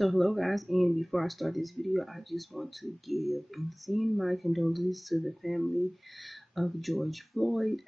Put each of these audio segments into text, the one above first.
So hello guys, and before I start this video, I just want to give and send my condolences to the family of George Floyd,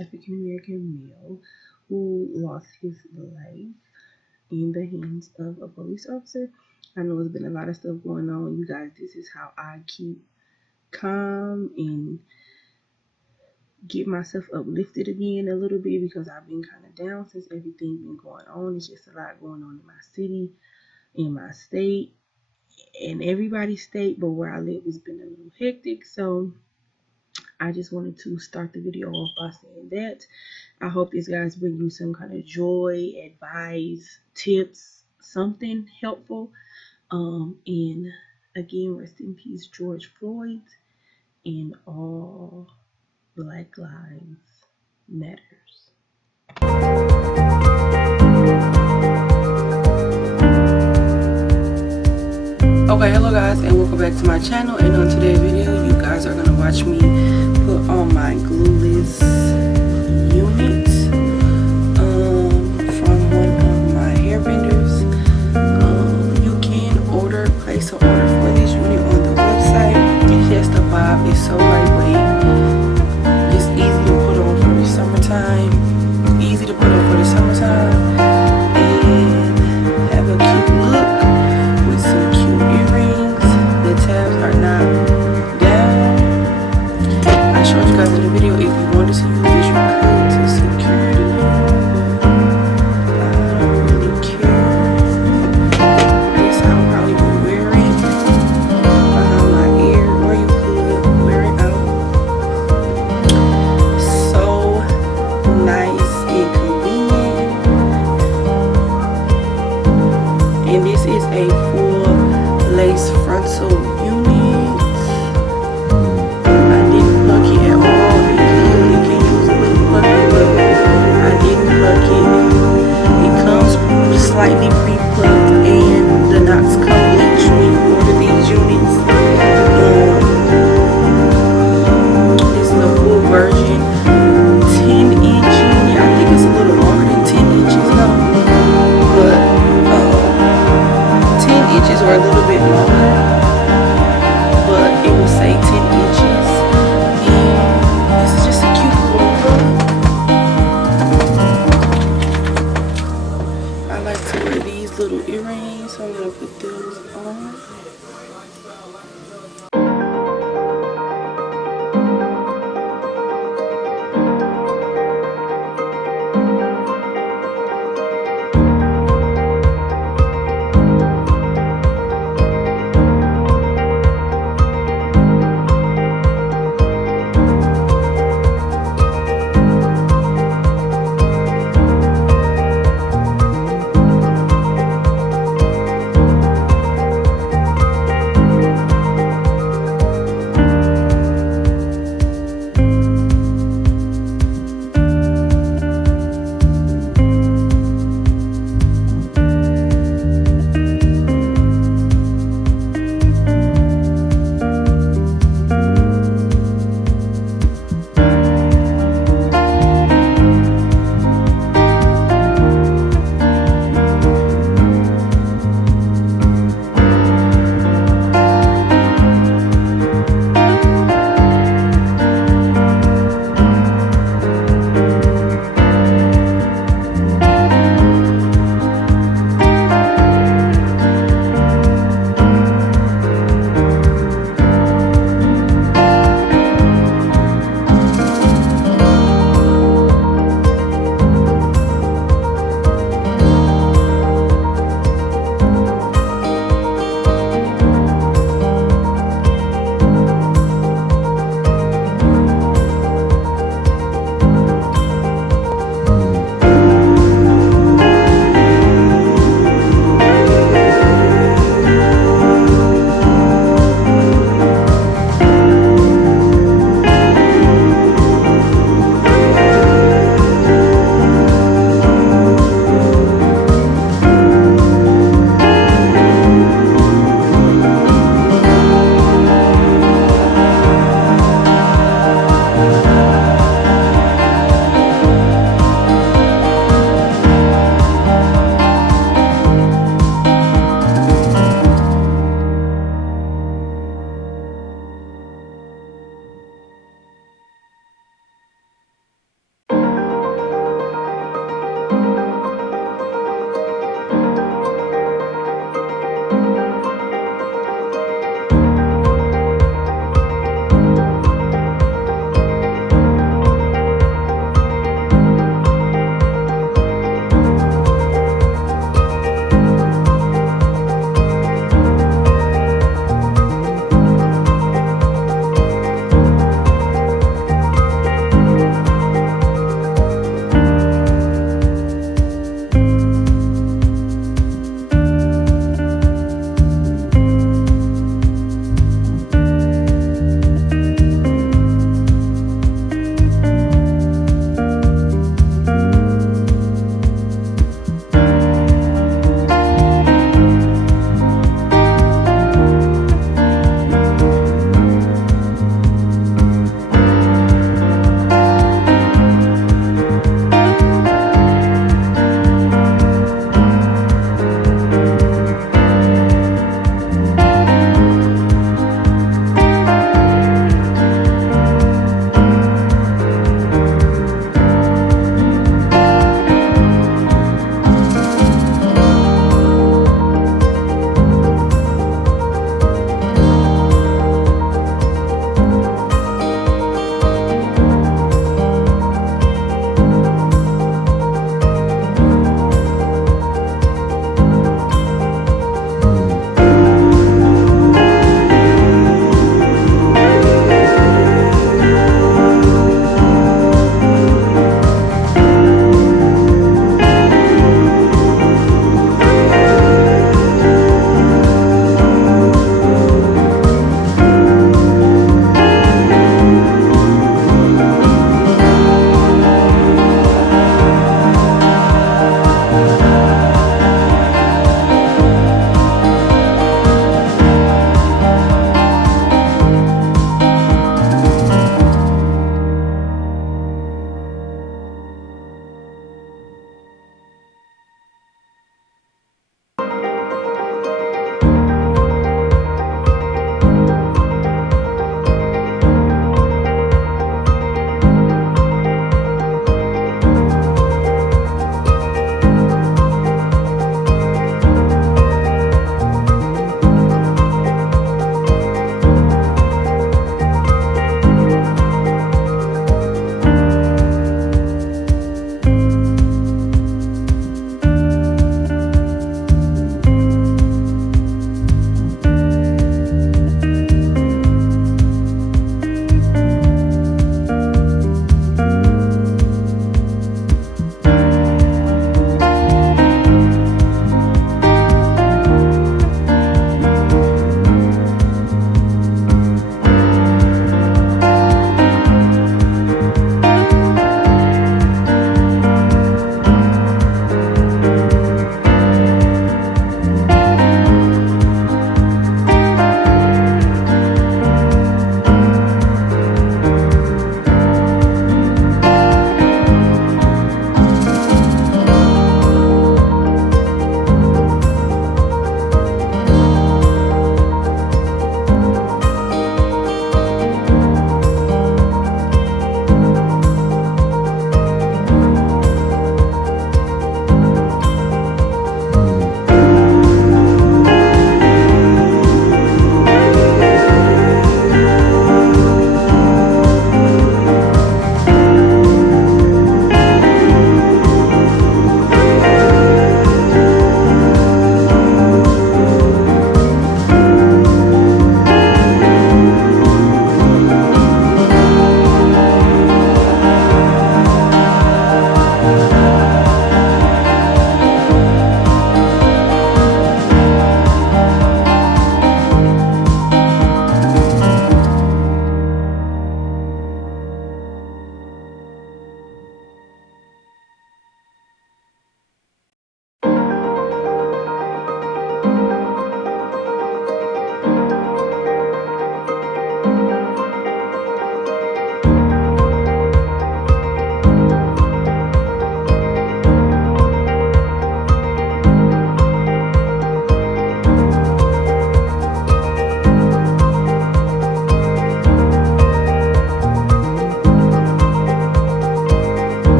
African American male who lost his life in the hands of a police officer. I know there's been a lot of stuff going on. You guys, this is how I keep calm and get myself uplifted again a little bit, because I've been kind of down since everything been going on. It's just a lot going on in my city, in my state, in everybody's state, but where I live has been a little hectic. So I just wanted to start the video off by saying that I hope these guys bring you some kind of joy, advice, tips, something helpful. And again, rest in peace, George Floyd, and all Black Lives Matters. Okay, hello guys, and welcome back to my channel. And on today's video, you guys are gonna watch me put on my glueless unit from one of my hair vendors. You can place an order for this unit on the website. It's just a vibe. It's so lightweight. It's easy to put on for the summertime. And have a cute look with some cute earrings. The tabs are not down. I showed you guys in the video, if you wanted to use this, you could to security. I don't really care. This I'll probably be wearing behind my ear, or you could wear it out. So nice and convenient. And this is a full lace frontal unit. I didn't plug it at all. You can use it with plug, but I didn't plug it. It comes slightly pre-plugged, and the knots come loose when you order these units. This is a full version, 10-inch unit. I think it's a little longer than 10 inches though, but 10 inches or a little bit longer, but it will say 10 inches. And this is just a cute little. I like to wear these little earrings, so I'm gonna put those on.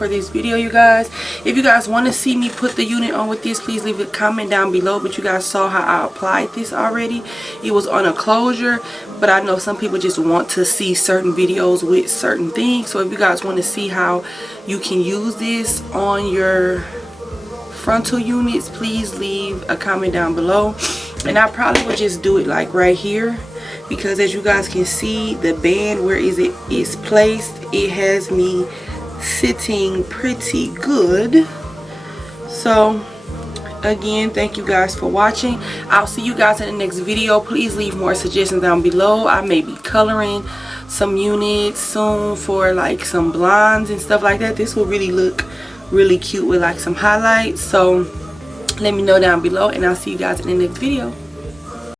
for this video, you guys. If you guys want to see me put the unit on with this, please leave a comment down below. But you guys saw how I applied this already. It was on a closure, but I know some people just want to see certain videos with certain things. So if you guys want to see how you can use this on your frontal units, please leave a comment down below. And I probably would just do it like right here, because as you guys can see, the band where it is placed, it has me sitting pretty good. So again, thank you guys for watching. I'll see you guys in the next video. Please leave more suggestions down below. I may be coloring some units soon for like some blondes and stuff like that. This will really look really cute with like some highlights. So let me know down below, and I'll see you guys in the next video.